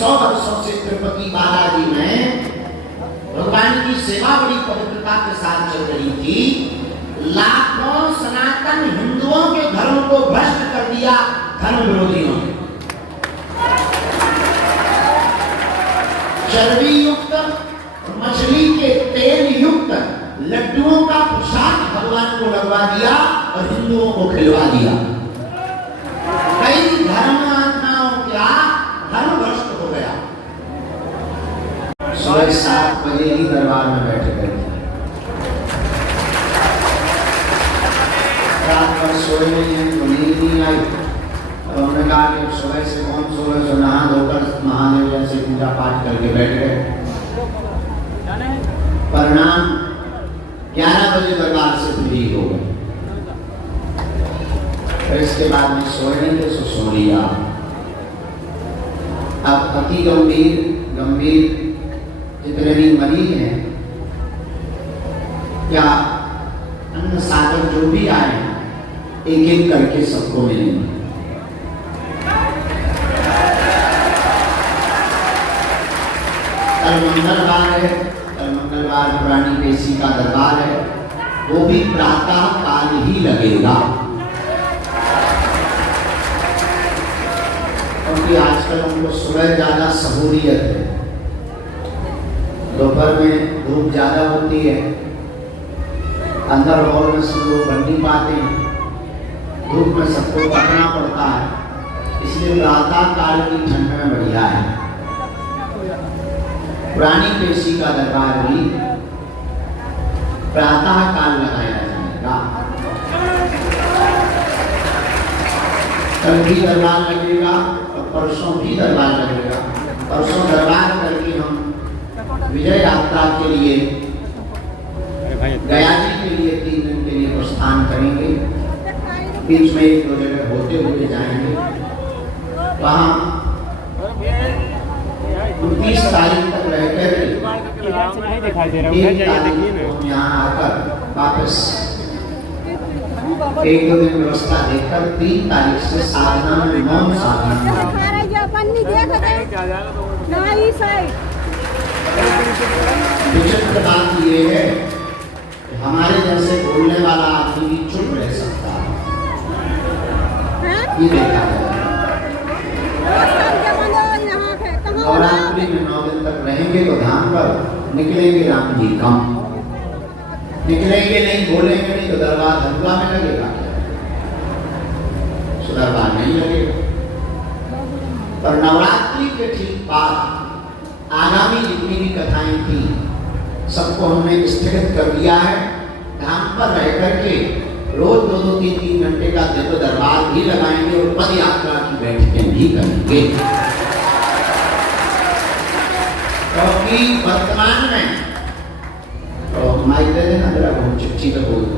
100 वर्षों से तिरुपति बालाजी में भगवान की सेवा बड़ी पवित्रता के साथ चल रही थी। लाखों सनातन हिंदुओं के धर्म को भ्रष्ट कर दिया धर्म विरोधियों ने। चर्बी युक्त मछली के तेल युक्त लड्डुओं का प्रसाद भगवान को लगवा दिया और हिंदुओं को खिलवा दिया। कई धर्मात्माओं का धर्म भ्रष्ट हो गया। सुबह 7 बजे ही दरबार में बैठे गए थे। रात भर सोए नहीं हैं तो नींद नहीं आई। उन्होंने कहा कि सुबह से कौन सोए, सो नहा धोकर महादेव जैसे पूजा पाठ करके बैठ गए। परिणाम 11 बजे दरबार से फ्री हो गए। फिर इसके बाद में सोए नहीं थे, सो लिया। अब अति गंभीर जितने भी मरीज हैं या अन्न सागर जो भी आए एक एक करके सबको मिलेंगे। कल मंगलवार पुरानी पेशी का दरबार है, वो भी प्रातः काल ही लगेगा। क्योंकि आजकल हमको सुबह ज्यादा सहूलियत है, दोपहर में धूप ज्यादा होती है, अंदर हॉल में सब लोग बन नहीं पाते हैं, धूप में सबको पकना पड़ता है, इसलिए प्रातः काल की ठंड में बढ़िया है। पुरानी पेशी का दरबार भी प्रातः काल लगाया जाएगा। कल भी दरबार लगेगा और परसों भी दरबार लगेगा। परसों दरबार करके हम विजय यात्रा के लिए गया जी के लिए 3 दिन के लिए प्रस्थान करेंगे। बीच में 1-2 जगह होते हुए जाएंगे। वहाँ 29 तारीख तक रहकर यहाँ आकर वापस 1-2 दिन व्यवस्था देखकर 3 तारीख से साधना में मौन साधना। विचित्र बात ये है कि हमारे जैसे बोलने वाला आदमी भी चुप रह सकता है, ये देखा है। नवरात्रि में 9 दिन तक रहेंगे तो धाम पर निकलेंगे राम जी कम, निकलेंगे नहीं, बोलेंगे नहीं तो दरबार हलवा में लगेगा, दरबार नहीं लगेगा। पर नवरात्रि के ठीक बाद आगामी जितनी भी कथाएं थी सबको हमने स्थगित कर दिया है। धाम पर रह करके रोज 2-3 घंटे का दिव्य दरबार भी लगाएंगे और पद यात्रा की बैठकें भी करेंगे। क्योंकि वर्तमान में तो माइक दे देना जरा, बहुत चिट्ठी तो बोल दो।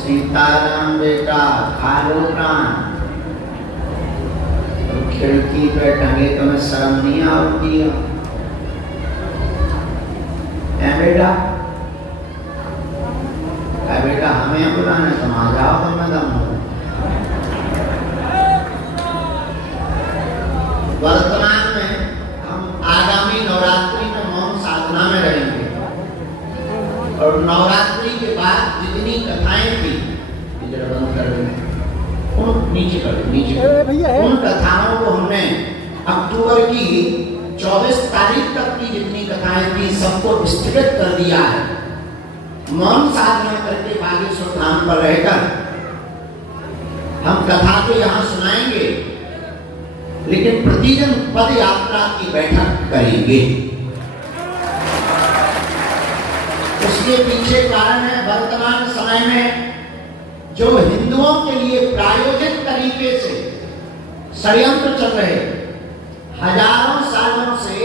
सीताराम बेटा खालो प्राण, खिड़की पे टंगे तुम्हें शर्म नहीं आती है बेटा? बेटा हमें बुलाने तुम आ जाओ, तुम्हें दम हो। वर्तमान में हम आगामी नवरात्रि में मौन साधना में रहेंगे और नवरात्रि के बाद जितनी कथाएं थी जरा बंद कर देंगे, उन नीचे उन कथाओं को हमने अक्टूबर की 24 तारीख तक की जितनी कथाएं थी सबको स्थगित कर दिया है। मौन साधना करके बागेश्वर धाम पर रहकर हम कथा तो यहाँ सुनाएंगे, लेकिन प्रतिदिन पद यात्रा की बैठक करेंगे। उसके पीछे कारण है वर्तमान समय में जो हिंदुओं के लिए प्रायोजित तरीके से षड्यंत्र चल रहे, हजारों सालों से,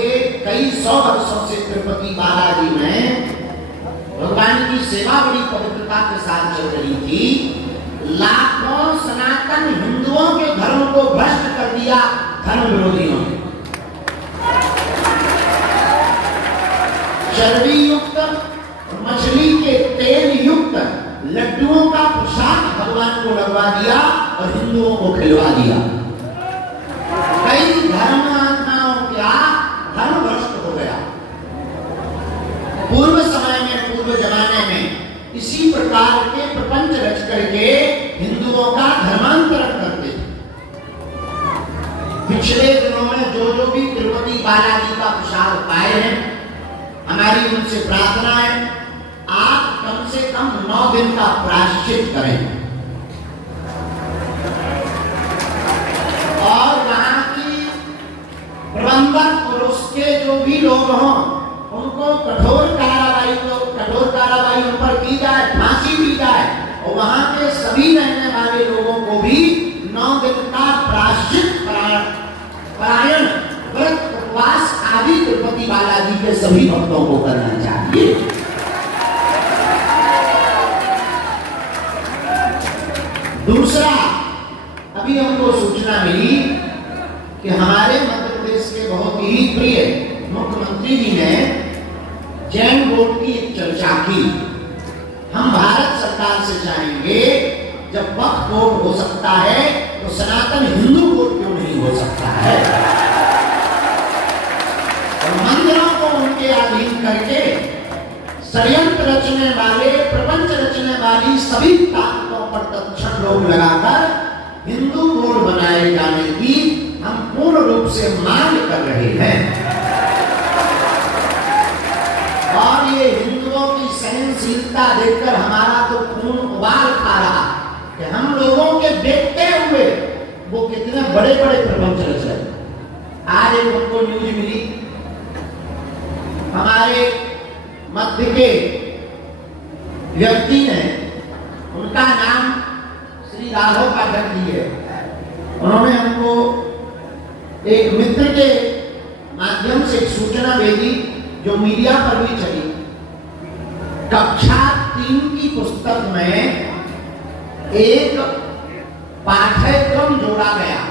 कई 100 वर्षों से तिरुपति बालाजी में भगवान की सेवा बड़ी पवित्रता के साथ चल रही थी। लाखों सनातन हिंदुओं के धर्म को भ्रष्ट कर दिया धर्म विरोधियों ने। चर्बी युक्त मछली के तेल युक्त लड्डुओं का प्रसाद भगवान को लगवा दिया और हिंदुओं को खिलवा दिया। कई धर्म आत्माओं का धर्म भ्रष्ट हो गया। पूर्व समय में, पूर्व जमाने में इसी प्रकार के प्रपंच रच करके हिंदुओं का धर्मांतरण करते थे। पिछले दिनों में जो भी तिरुपति बालाजी का प्रसाद पाए हैं, हमारी उनसे प्रार्थना है आप कम से कम 9 दिन का प्रायश्चित करें और वहां की प्रबंधक और उसके जो भी लोग हों उनको कठोर कार्रवाई उन पर की जाए, फांसी दी जाए और वहां के सभी रहने वाले लोगों को भी 9 दिन का प्रायश्चित परायण व्रत उपवास आदि तिरुपति बालाजी के सभी भक्तों को करना चाहिए। दूसरा, अभी हमको सूचना मिली कि हमारे मध्य प्रदेश के बहुत ही प्रिय मुख्यमंत्री जी ने जैन वोट की एक चर्चा की। हम भारत सरकार से चाहेंगे जब वक्फ वोट हो सकता है तो सनातन हिंदू वोट क्यों नहीं हो सकता है, और मंदिरों को उनके अधीन करके षड्यंत्र रचने वाले, प्रपंच रचने वाली सभी ताकतों पर तत्क्षण रोक लगाकर हिंदू वोट बनाए जाने की हम पूर्ण रूप से मांग कर रहे हैं। और ये हिंदुओं की सहनशीलता देखकर हमारा तो खून उबाल खा रहा कि हम लोगों के देखते हुए वो कितने बड़े बड़े प्रपंच रच रहे। आज एक उनको न्यूज मिली, हमारे मध्य के व्यक्ति ने, उनका नाम श्री राघव पाठक जी है, उन्होंने हमको एक मित्र के माध्यम से एक सूचना भेजी जो मीडिया पर भी चली। कक्षा 3 की पुस्तक में एक पाठ्यक्रम जोड़ा गया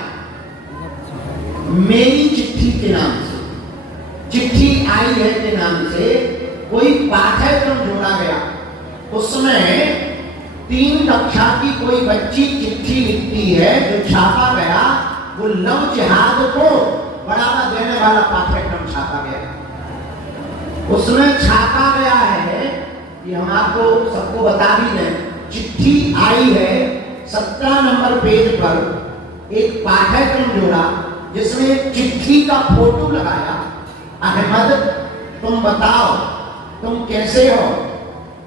मेरी चिट्ठी के नाम से, चिट्ठी आई है के नाम से कोई पाठ्यक्रम जोड़ा गया। उसमें 3 कक्षा की कोई बच्ची चिट्ठी लिखती है, जो छापा गया वो लव जिहाद को बढ़ावा देने वाला पाठ्यक्रम छापा गया। उसमें छापा गया है कि हम आपको सबको बता भी दें, चिट्ठी आई है 17 नंबर पेज पर एक पाठ्यक्रम जोड़ा जिसमें चिट्ठी का फोटो लगाया। अहमद तुम बताओ तुम कैसे हो,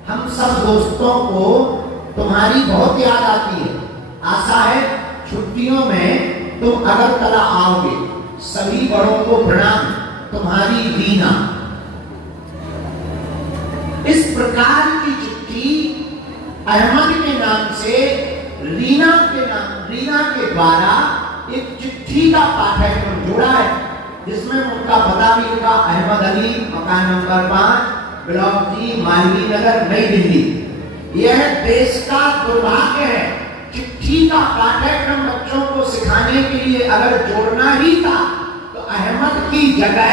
हम सब दोस्तों को तुम्हारी बहुत याद आती है, आशा है छुट्टियों में तुम अगरतला आओगे, सभी बड़ों को प्रणाम, तुम्हारी रीना। इस प्रकार की चिट्ठी अहमद के नाम से रीना के द्वारा एक चिट्ठी का पाठ्यक्रम जोड़ा है, जिसमें उनका पता भी लिखा अहमद अली, मकान नंबर 5, ब्लॉक जी, मालवीय नगर, नई दिल्ली। यह देश का दुर्भाग्य है। चिट्ठी का पाठ्यक्रम बच्चों को सिखाने के लिए अगर जोड़ना ही था तो अहमद की जगह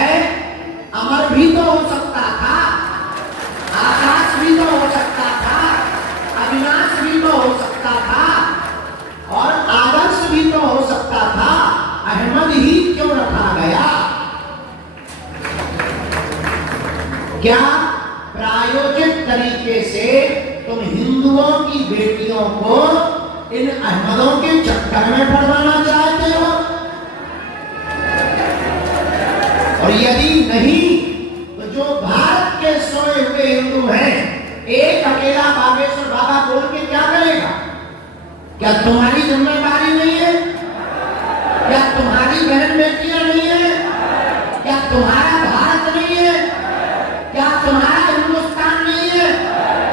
अमर भी तो हो सकता था, आकाश भी तो हो सकता था, अविनाश भी तो हो सकता था और आदर्श भी तो हो सकता था। अहमद ही क्यों रखा गया? क्या प्रायोजित तरीके से तुम हिंदुओं की बेटियों को इन अहमदों के चक्कर में पड़वाना चाहते हो? और यदि नहीं तो जो भारत के सोए हुए हिंदू हैं, एक अकेला बागेश्वर बाबा बोल के क्या करेगा? क्या तुम्हारी जिम्मेदारी नहीं है? क्या तुम्हारी बहन बेटियां नहीं है? क्या तुम्हारा भारत नहीं है? क्या तुम्हारा हिंदुस्तान नहीं है?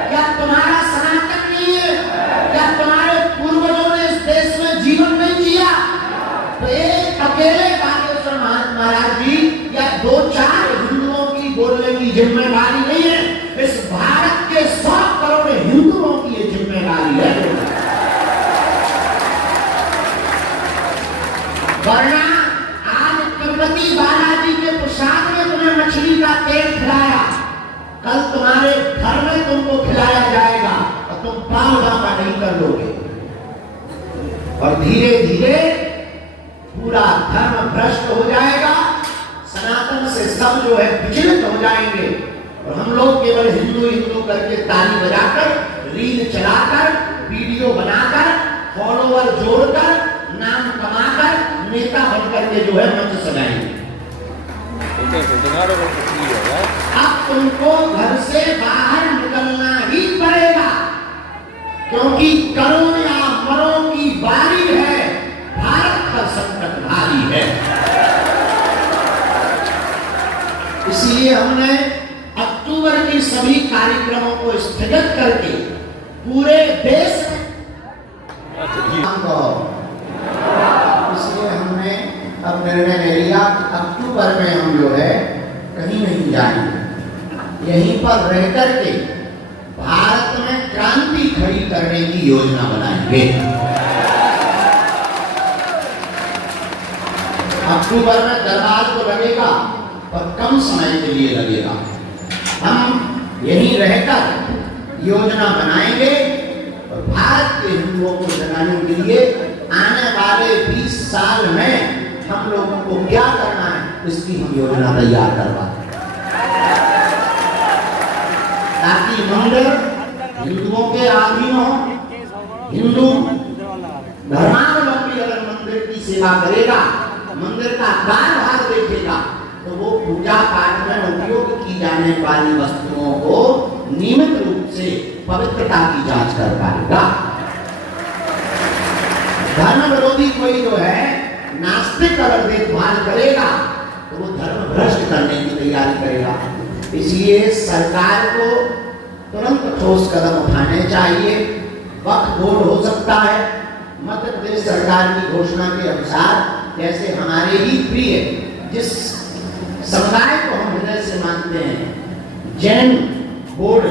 क्या तुम्हारा सनातन नहीं है? क्या तुम्हारे पूर्वजों ने इस देश में जीवन नहीं जिया? तो एक अकेले बागेश्वर महाराज जी या 2-4 हिंदुओं की बोलने की जिम्मेदारी नहीं है, इस भारत के 100 करोड़ हिंदुओं की ये जिम्मेदारी है। वरना आज तिरुपति बालाजी के प्रसाद में तुम्हें मछली का तेल खिलाया, और धीरे धीरे पूरा धर्म भ्रष्ट हो जाएगा, सनातन से सब जो है विचलित हो जाएंगे और हम लोग केवल हिंदू हिंदू करके ताली बजाकर, रील चलाकर, वीडियो बनाकर, फॉलोअर जोड़कर, नाम कमाकर, नेता बनकर के जो है मंच सजाएंगे। अब तुमको घर से बाहर निकलना ही पड़ेगा, क्योंकि करो या मरो की बारी है, भारत का संकट भारी है। इसलिए हमने अक्टूबर की सभी कार्यक्रमों को स्थगित करके पूरे देश में इसलिए हमने अब निर्णय ले लिया कि अक्टूबर में हम जो है कहीं नहीं जाएंगे, यहीं पर रह करके भारत में क्रांति खड़ी करने की योजना बनाएंगे। अक्टूबर में दरबार तो लगेगा पर कम समय के लिए लगेगा। हम यहीं रहकर योजना बनाएंगे और भारत के हिंदुओं को जगाने के लिए आने वाले 20 साल में हम लोगों को क्या करना है इसकी हम योजना तैयार करवाएं, ताकि मंदिर हिंदुओं के अधीन हो। हिंदू धर्मावलंबी अगर मंदिर की सेवा करेगा, मंदिर का कार्यभार देखेगा, तो वो पूजा पाठ में उपयोग की जाने वाली वस्तुओं को नियमित रूप से पवित्रता की जांच कर पाएगा। धर्म विरोधी कोई जो है नास्तिक अगर देखभाल करेगा तो वो धर्म भ्रष्ट करने की तैयारी करेगा। इसलिए सरकार को तुरंत ठोस कदम उठाने चाहिए। वक्त बोर्ड हो सकता है, मध्य प्रदेश सरकार की घोषणा के अनुसार, जैसे हमारे ही प्रिय जिस समुदाय को हम हृदय से मानते हैं, जैन बोर्ड,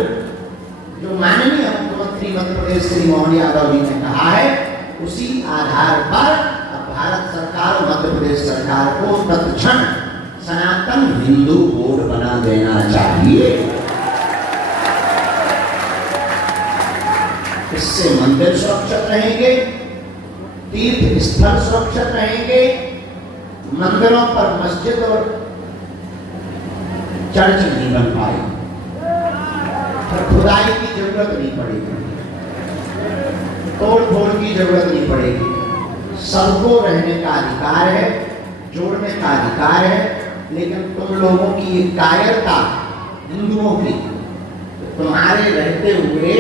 जो माननीय मुख्यमंत्री मध्य प्रदेश श्री मोहन यादव जी ने कहा है, उसी आधार पर अब भारत सरकार और मध्य प्रदेश सरकार को तत्क्षण सनातन हिंदू बोर्ड बना देना चाहिए। इससे मंदिर सुरक्षित रहेंगे, तीर्थ स्थल सुरक्षित रहेंगे, मंदिरों पर मस्जिद और चर्च नहीं बन पाएगी, और खुदाई की जरूरत नहीं पड़ेगी, तोड़ फोड़ की जरूरत नहीं पड़ेगी। सबको रहने का अधिकार है, जोड़ने का अधिकार है, लेकिन तुम लोगों की एक कायरता हिंदुओं की, तुम्हारे रहते हुए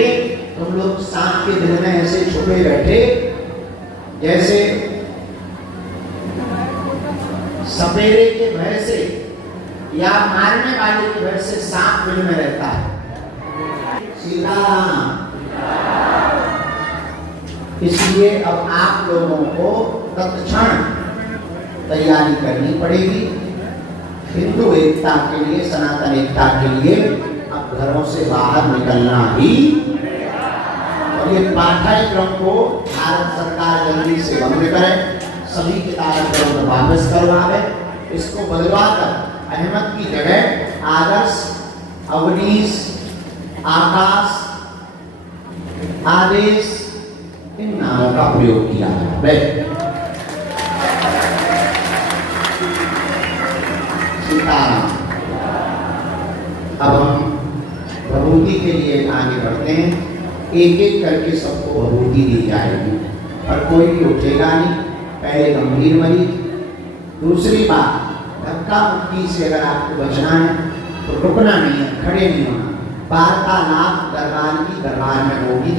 तुम लोग सांप के दिल में ऐसे छुपे बैठे, जैसे सपेरे के भय से या मारने वाले के भय से सांप दिल में रहता है। सीताराम। इसलिए अब आप लोगों को तत्क्षण तैयारी करनी पड़ेगी हिंदू एकता के लिए, सनातन एकता के लिए। अब घरों से बाहर निकलना ही, और ये पाठ्यक्रम को भारत सरकार जल्दी से बंद करे, सभी किताबों को वापस करवावे, इसको बदलवाकर अहमद की जगह आदर्श, अवनीश, आकाश, आदेश इन नामों का प्रयोग किया है। सीताराम। अब हम भभूति के लिए आगे बढ़ते हैं। एक एक करके सबको भभूति दी जाएगी और कोई भी उठेगा नहीं। पहले गंभीर मरीज, दूसरी बात धक्का मुक्की से अगर आपको बचना है तो रुकना नहीं है, खड़े नहीं होना। वार्तालाप दरबार की दरबार में होगी,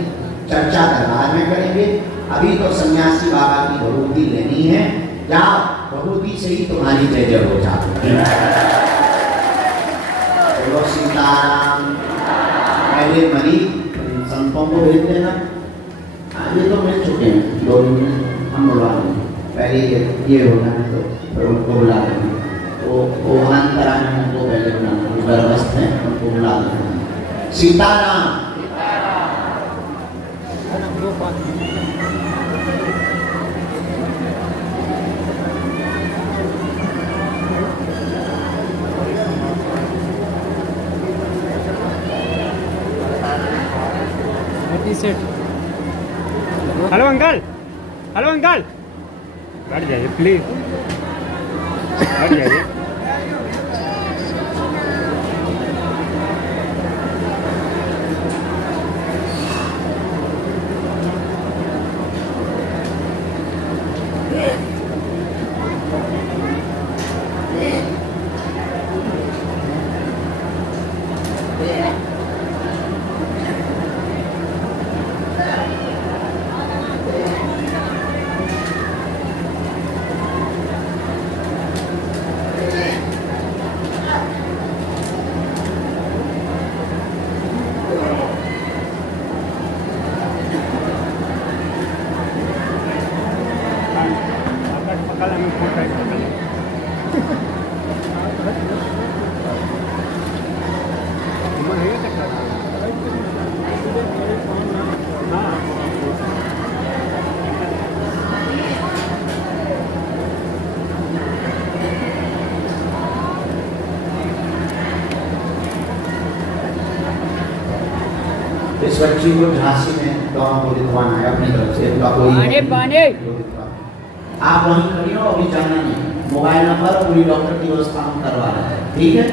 चर्चा दरबार में करेंगे। अभी तो सन्यासी बाबा की भभूति लेनी है, जाओ, भभूति से ही तुम्हारी जय जय हो जाती है। बोलो सीताराम। पहले मरीज संतों को भेज देना, ये तो मिल चुके हैं, 2 दिन में हम बुला लेंगे। पहले ये होना है तो फिर उनको बुला देंगे, वो अंतरान है उनको पहले बुलाना, गर्भस्थ हैं उनको बुला देंगे। Sitaram. Hello uncle. Hello uncle बैठ जाइए प्लीज बैठ जाइए कल हमें फोन इस बच्ची को झांसी में दोनों को दिखवाना है अपनी तरफ से, उनका कोई बाने आप वहीं खड़ी हो, अभी जाना नहीं, मोबाइल नंबर पूरी डॉक्टर की व्यवस्था हम करवा रहे हैं, ठीक है।